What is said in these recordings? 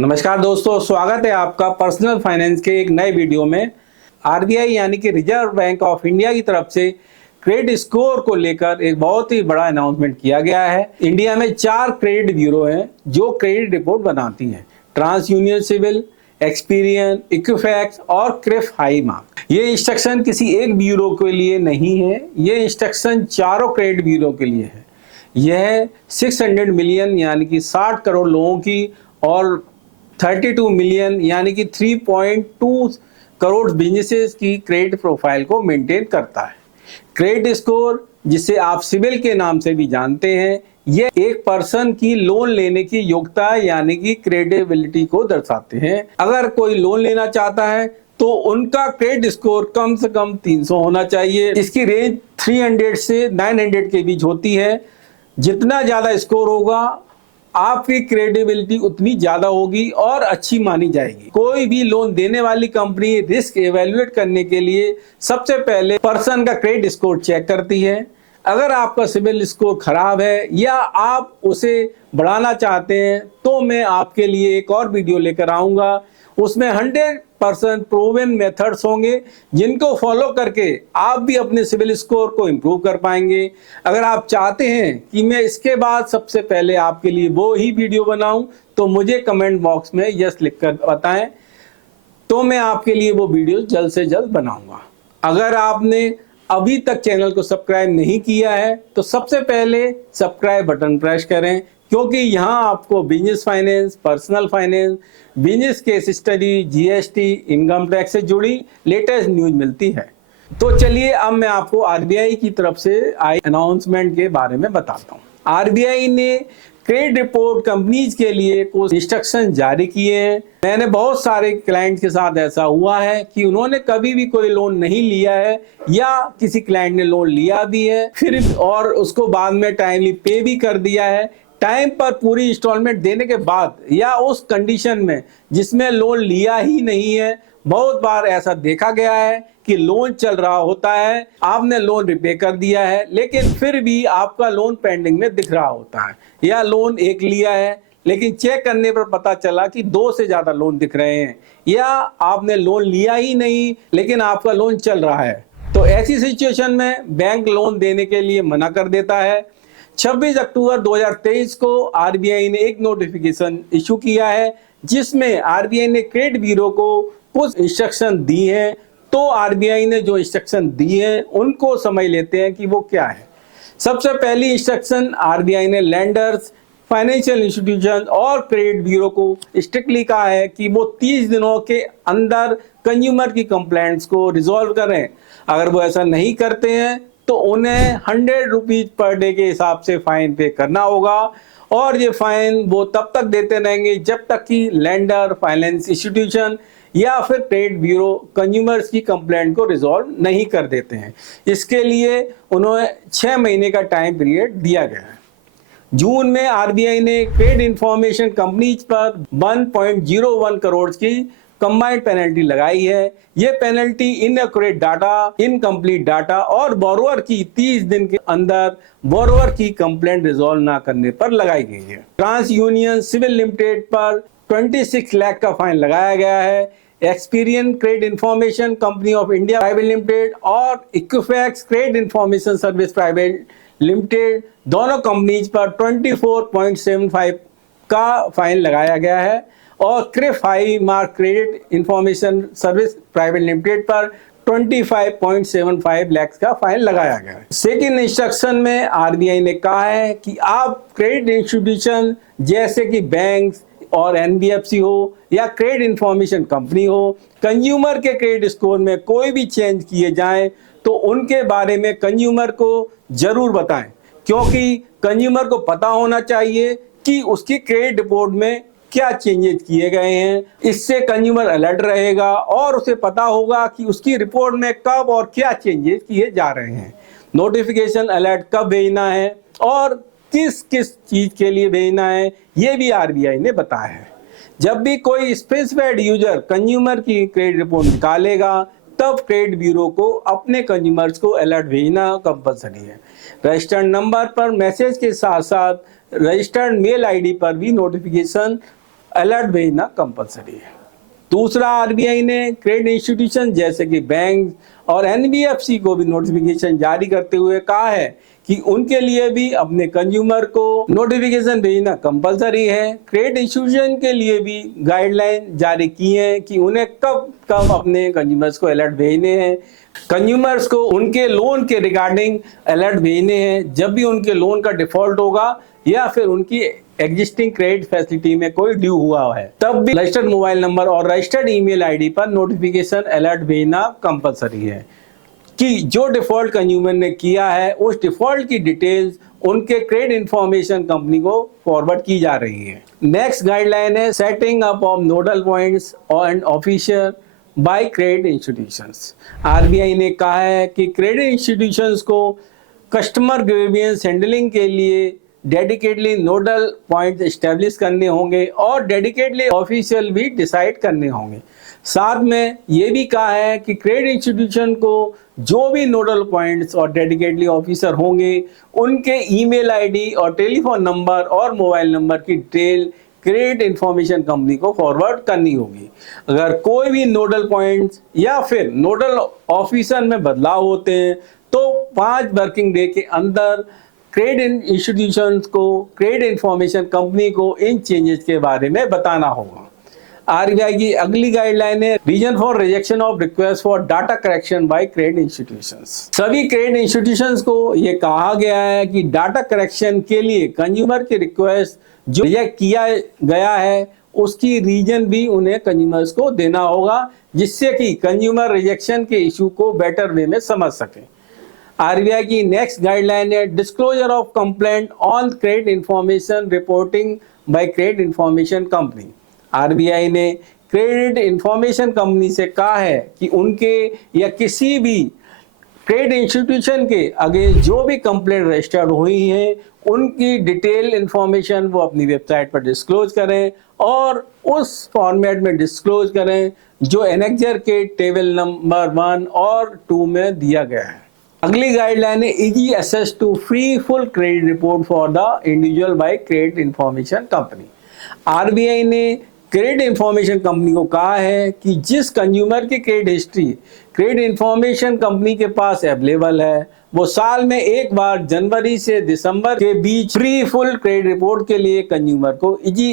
नमस्कार दोस्तों, स्वागत है आपका पर्सनल फाइनेंस के एक नए वीडियो में। आरबीआई यानी कि रिजर्व बैंक ऑफ इंडिया की तरफ से क्रेडिट स्कोर को लेकर एक बहुत ही बड़ा अनाउंसमेंट किया गया है। इंडिया में 4 क्रेडिट ब्यूरो हैं जो क्रेडिट रिपोर्ट बनाती हैं: TransUnion CIBIL, Experian, Equifax और क्रिफ हाई मार्क। ये इंस्ट्रक्शन किसी एक ब्यूरो के लिए नहीं है, ये इंस्ट्रक्शन चारों क्रेडिट ब्यूरो के लिए है। यह 600 मिलियन यानी कि 60 करोड़ लोगों की और 32 मिलियन यानी कि 3.2 करोड़ बिजनेसेस की क्रेडिट प्रोफाइल को मेंटेन करता है। क्रेडिट स्कोर, जिसे आप सिबिल के नाम से भी जानते हैं, यह एक पर्सन की लोन लेने की योग्यता यानी कि क्रेडिबिलिटी को दर्शाते हैं। अगर कोई लोन लेना चाहता है तो उनका क्रेडिट स्कोर कम से कम 300 होना चाहिए। इसकी रेंज 300 से 900 के बीच होती है। जितना ज्यादा स्कोर होगा, आपकी क्रेडिबिलिटी उतनी ज्यादा होगी और अच्छी मानी जाएगी। कोई भी लोन देने वाली कंपनी रिस्क एवेल्युएट करने के लिए सबसे पहले पर्सन का क्रेडिट स्कोर चेक करती है। अगर आपका सिबिल स्कोर खराब है या आप उसे बढ़ाना चाहते हैं तो मैं आपके लिए एक और वीडियो लेकर आऊंगा। उसमें 100% प्रूवन मेथड्स होंगे जिनको फॉलो करके आप भी अपने सिबिल स्कोर को इम्प्रूव कर पाएंगे। अगर आप चाहते हैं कि मैं इसके बाद सबसे पहले आपके लिए वो ही वीडियो बनाऊं तो मुझे कमेंट बॉक्स में यस लिखकर बताएं, तो मैं आपके लिए वो वीडियो जल्द से जल्द बनाऊंगा। अगर आपने अभी तक चैनल को सब्सक्राइब नहीं किया है तो सबसे पहले सब्सक्राइब बटन प्रेस करें, क्योंकि यहाँ आपको business finance, personal finance, business case study, GST, income tax से जुड़ी लेटेस्ट न्यूज मिलती है। तो चलिए अब मैं आपको आरबीआई की तरफ से आई अनाउंसमेंट के बारे में बताता हूँ। आरबीआई ने क्रेडिट रिपोर्ट कंपनीज के लिए कुछ इंस्ट्रक्शन जारी किए हैं। मैंने बहुत सारे क्लाइंट के साथ ऐसा हुआ है कि उन्होंने कभी भी कोई लोन नहीं लिया है या किसी क्लाइंट ने लोन लिया भी है फिर और उसको बाद में टाइमली पे भी कर दिया है। टाइम पर पूरी इंस्टॉलमेंट देने के बाद या उस कंडीशन में जिसमें लोन लिया ही नहीं है। बहुत बार ऐसा देखा गया है कि लोन चल रहा होता है, आपने लोन रिपे कर दिया है लेकिन फिर भी आपका लोन पेंडिंग में दिख रहा होता है, या लोन एक लिया है लेकिन चेक करने पर पता चला कि 2 से ज्यादा लोन दिख रहे हैं, या आपने लोन लिया ही नहीं लेकिन आपका लोन चल रहा है। तो ऐसी सिचुएशन में बैंक लोन देने के लिए मना कर देता है। 26 अक्टूबर 2023 को आरबीआई ने एक नोटिफिकेशन इशू किया है जिसमें आरबीआई ने क्रेडिट ब्यूरो को कुछ इंस्ट्रक्शन दी हैं। तो आरबीआई ने जो इंस्ट्रक्शन दी हैं उनको समझ लेते हैं कि वो क्या है। सबसे पहली इंस्ट्रक्शन आरबीआई ने लेंडर्स, फाइनेंशियल इंस्टीट्यूशन और क्रेडिट ब्यूरो को स्ट्रिक्टली कहा है कि वो 30 दिनों के अंदर कंज्यूमर की कंप्लेंट्स को रिजॉल्व करें। अगर वो ऐसा नहीं करते हैं तो उन्हें 100 रुपीज पर डे के हिसाब से फाइन पे करना होगा, और ये फाइन वो तब तक देते रहेंगे जब तक कि लेंडर, फाइनेंस इंस्टीट्यूशन या फिर क्रेडिट ब्यूरो कंज्यूमर्स की कंप्लेंट को रिजॉल्व नहीं कर देते हैं। इसके लिए उन्हें 6 महीने का टाइम पीरियड दिया गया है। जून में आरबीआई ने क्रेडिट इंफॉर्मेशन कंपनीज पर 1.01 करोड़ की कंबाइंड पेनल्टी लगाई है। ये penalty inaccurate data, incomplete data और बोरोवर की 30 दिन के अंदर बोरोवर की कंप्लेंट रिजॉल्व ना करने पर लगाई गई है। ट्रांस यूनियन सिविल लिमिटेड पर 26 लाख का फाइन लगाया गया है। Experian credit information company of India private limited और Equifax credit information service private limited, दोनों कंपनीज पर 24.75 का फाइन लगाया गया है। और CRIF High Mark credit information service private limited पर 25.75 लाख का फाइन लगाया गया है। सेकेंड इंस्ट्रक्शन में आरबीआई ने कहा है कि आप क्रेडिट इंस्टीट्यूशन जैसे कि बैंक और एनबीएफसी हो या क्रेडिट इंफॉर्मेशन कंपनी हो, कंज्यूमर के क्रेडिट स्कोर में कोई भी चेंज किए जाएं तो उनके बारे में कंज्यूमर को जरूर बताएं, क्योंकि कंज्यूमर को पता होना चाहिए कि उसकी क्रेडिट रिपोर्ट में क्या चेंजेस किए गए हैं। इससे कंज्यूमर अलर्ट रहेगा और उसे पता होगा कि उसकी रिपोर्ट में कब और क्या चेंजेस किए जा रहे हैं। नोटिफिकेशन अलर्ट कब भेजना है और किस किस चीज के लिए भेजना है, ये भी आरबीआई ने बताया है। जब भी कोई स्पेसिफाइड यूजर कंज्यूमर की क्रेडिट रिपोर्ट निकालेगा तब क्रेडिट ब्यूरो को अपने कंज्यूमर्स को अलर्ट भेजना कंपलसरी है। रजिस्टर्ड नंबर पर मैसेज के साथ साथ रजिस्टर्ड मेल आईडी पर भी नोटिफिकेशन अलर्ट भेजना कंपलसरी है। दूसरा, आरबीआई ने क्रेडिट इंस्टीट्यूशन जैसे कि बैंक और एनबीएफसी को भी नोटिफिकेशन जारी करते हुए कहा है कि उनके लिए भी अपने कंज्यूमर को नोटिफिकेशन भेजना कंपलसरी है। क्रेडिट इंस्टीट्यूशन के लिए भी गाइडलाइन जारी की है कि उन्हें कब कब अपने कंज्यूमर्स को अलर्ट भेजने हैं। कंज्यूमर्स को उनके लोन के रिगार्डिंग अलर्ट भेजने हैं जब भी उनके लोन का डिफॉल्ट होगा या फिर उनकी एग्जिस्टिंग क्रेडिट फैसिलिटी में कोई ड्यू हुआ है, तब भी रजिस्टर्ड मोबाइल नंबर और रजिस्टर्ड ईमेल आईडी पर नोटिफिकेशन अलर्ट भेजना कंपलसरी है कि जो डिफॉल्ट कंज्यूमर ने किया है उस डिफॉल्ट की डिटेल्स उनके क्रेडिट इंफॉर्मेशन कंपनी को फॉरवर्ड की जा रही है। नेक्स्ट गाइडलाइन है setting up of nodal points and officer bye credit institutions. RBI ने कहा है कि क्रेडिट इंस्टीट्यूशंस को कस्टमर ग्रीवियंस हैंडलिंग के लिए डेडिकेटली नोडल पॉइंट एस्टेब्लिश करने होंगे और डेडिकेटली ऑफिशियल भी डिसाइड करने होंगे। साथ में ये भी कहा है कि क्रेडिट इंस्टीट्यूशन को जो भी नोडल पॉइंट्स और डेडिकेटली ऑफिसर होंगे उनके ईमेल आईडी और टेलीफोन नंबर और मोबाइल नंबर की डिटेल क्रेडिट इंफॉर्मेशन कंपनी को फॉरवर्ड करनी होगी। अगर कोई भी नोडल पॉइंट्स या फिर नोडल ऑफिसर में बदलाव होते हैं तो 5 वर्किंग डे के अंदर क्रेडिट इंस्टीट्यूशंस को क्रेडिट इंफॉर्मेशन कंपनी को इन चेंजेस के बारे में बताना होगा। आरबीआई की अगली गाइडलाइन है reason for rejection of request for data correction by credit institutions. सभी क्रेडिट इंस्टीट्यूशंस को यह कहा गया है कि डाटा करेक्शन के लिए कंज्यूमर की रिक्वेस्ट जो रिजेक्ट किया गया है उसकी रीजन भी उन्हें कंज्यूमर्स को देना होगा, जिससे कि कंज्यूमर रिजेक्शन के इशू को बेटर वे में समझ सके। आरबीआई की नेक्स्ट गाइडलाइन है disclosure of complaint on credit information reporting bye credit information company. RBI ने क्रेडिट इंफॉर्मेशन कंपनी से कहा है कि उनके या किसी भी क्रेडिट इंस्टीट्यूशन के आगे जो भी कंप्लेंट रजिस्टर्ड हुई हैं उनकी डिटेल इंफॉर्मेशन वो अपनी वेबसाइट पर डिस्क्लोज करें और उस फॉर्मेट में डिस्क्लोज करें जो एनेक्जर के टेबल नंबर 1 और 2 में दिया गया है। अगली गाइडलाइन है easy access to free full credit report for the individual by credit information company. RBI ने क्रेडिट इंफॉर्मेशन कंपनी को कहा है कि जिस कंज्यूमर की credit history credit information company के पास अवेलेबल है वो साल में एक बार जनवरी से दिसंबर के बीच फ्री फुल क्रेडिट रिपोर्ट के लिए कंज्यूमर को इजी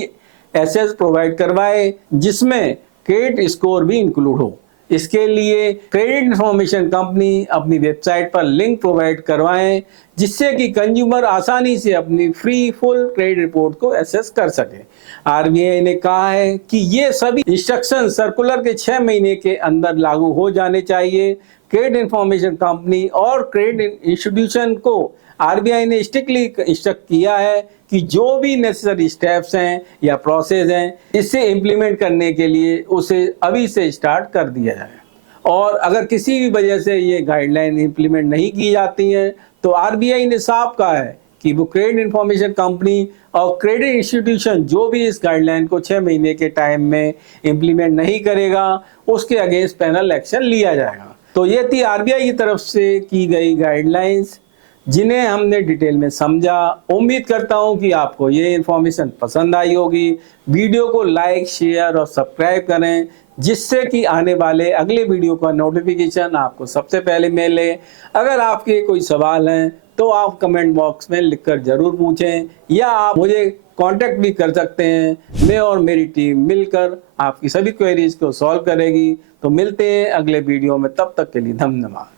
एक्सेस प्रोवाइड करवाए, जिसमें क्रेडिट स्कोर भी इंक्लूड हो। इसके लिए क्रेडिट इंफॉर्मेशन कंपनी अपनी वेबसाइट पर लिंक प्रोवाइड करवाएं जिससे कि कंज्यूमर आसानी से अपनी फ्री फुल क्रेडिट रिपोर्ट को एक्सेस कर सके। आरबीआई ने कहा है कि ये सभी इंस्ट्रक्शन सर्कुलर के 6 महीने के अंदर लागू हो जाने चाहिए। क्रेडिट इंफॉर्मेशन कंपनी और क्रेडिट इंस्टीट्यूशन को आरबीआई ने स्ट्रिक्टली इंस्ट्रक्ट किया है कि जो भी नेसेसरी स्टेप्स हैं या प्रोसेस हैं इसे इम्प्लीमेंट करने के लिए उसे अभी से स्टार्ट कर दिया जाए। और अगर किसी भी वजह से ये गाइडलाइन इम्प्लीमेंट नहीं की जाती हैं तो आरबीआई ने साफ कहा है कि वो क्रेडिट इंफॉर्मेशन कंपनी और क्रेडिट इंस्टीट्यूशन जो भी इस गाइडलाइन को 6 महीने के टाइम में इम्प्लीमेंट नहीं करेगा उसके अगेंस्ट पेनल एक्शन लिया जाएगा। तो ये थी आरबीआई की तरफ से की गई गाइडलाइंस जिन्हें हमने डिटेल में समझा। उम्मीद करता हूं कि आपको ये इन्फॉर्मेशन पसंद आई होगी। वीडियो को लाइक, शेयर और सब्सक्राइब करें जिससे कि आने वाले अगले वीडियो का नोटिफिकेशन आपको सबसे पहले मिले। अगर आपके कोई सवाल हैं तो आप कमेंट बॉक्स में लिखकर ज़रूर पूछें या आप मुझे कांटेक्ट भी कर सकते हैं। मैं और मेरी टीम मिलकर आपकी सभी क्वेरीज को सॉल्व करेगी। तो मिलते हैं अगले वीडियो में, तब तक के लिए धन्यवाद।